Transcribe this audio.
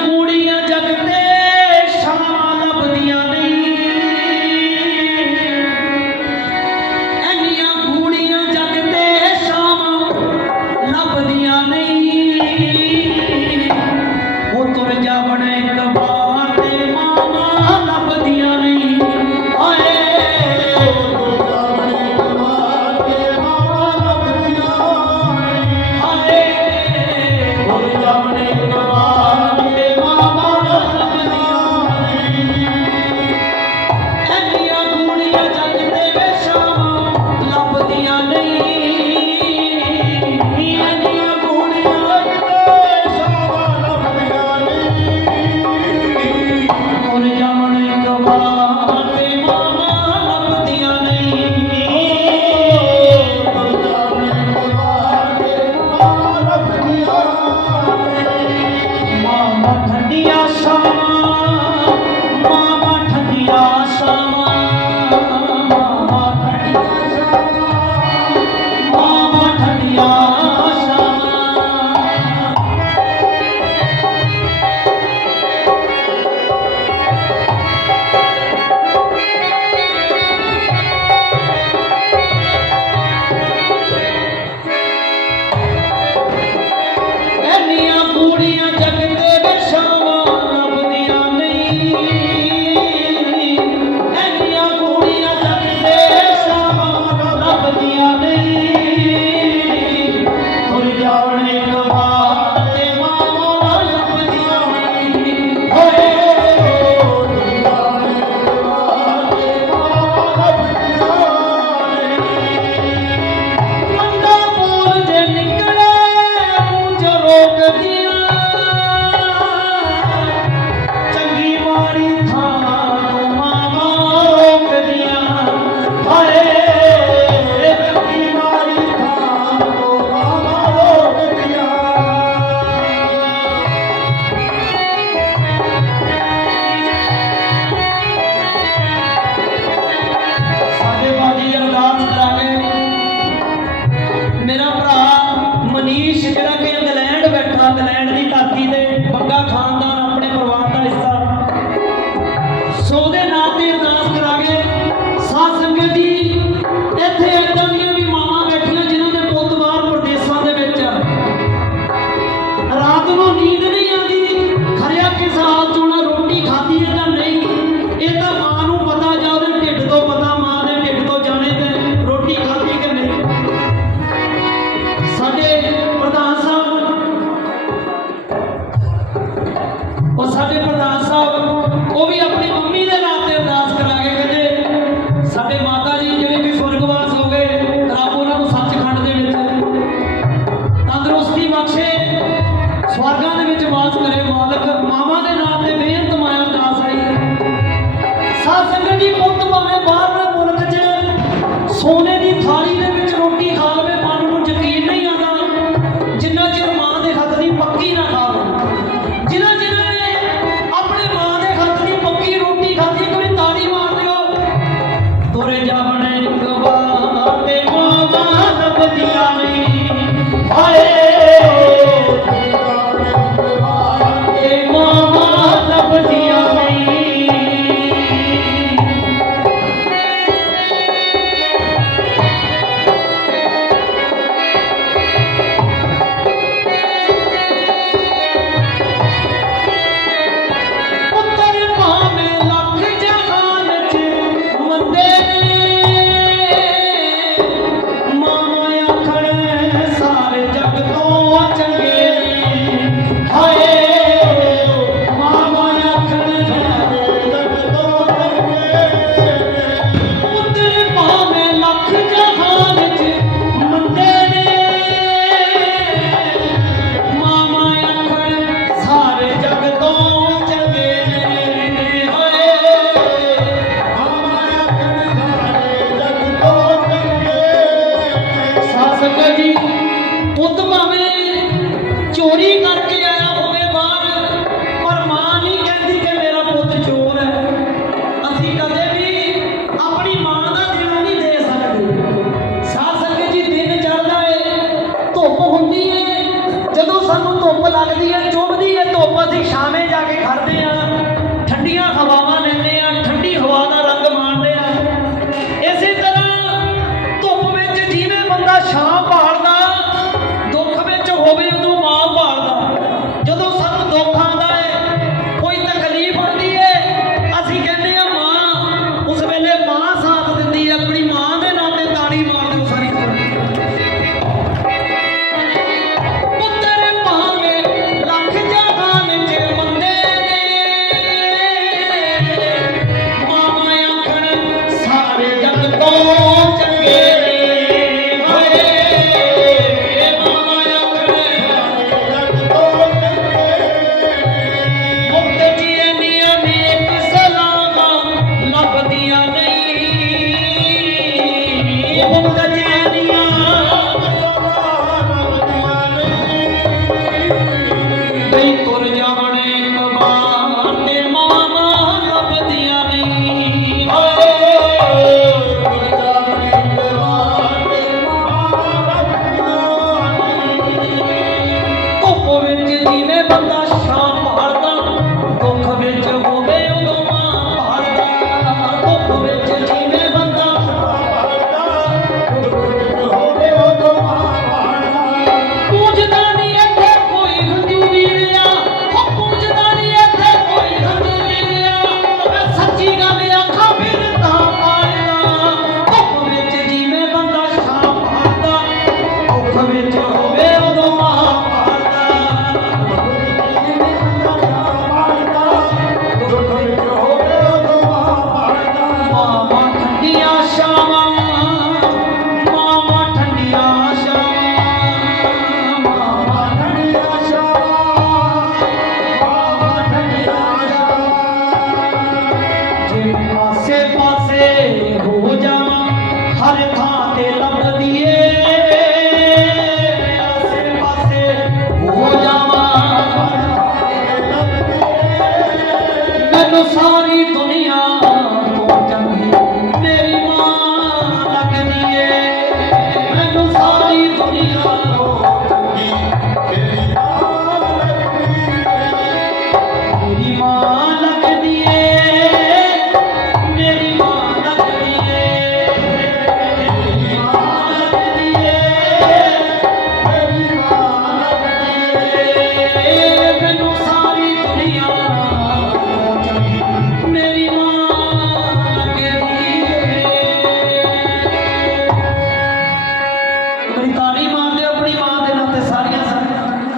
கூடிய ਵਿੱਚ ਦੇ ਨਾਮ ਤੇ ਬੇਅੰਤ ਮਾਇਆ ਦਾਸ ਹੈ ਸਾਧ ਸੰਗਤ ਭਾਵੇਂ ਬਾਹਰ ਮੁਲਕ 'ਚ ਸੋਨੇ ਦੀ ਥਾਲੀ ਦੇ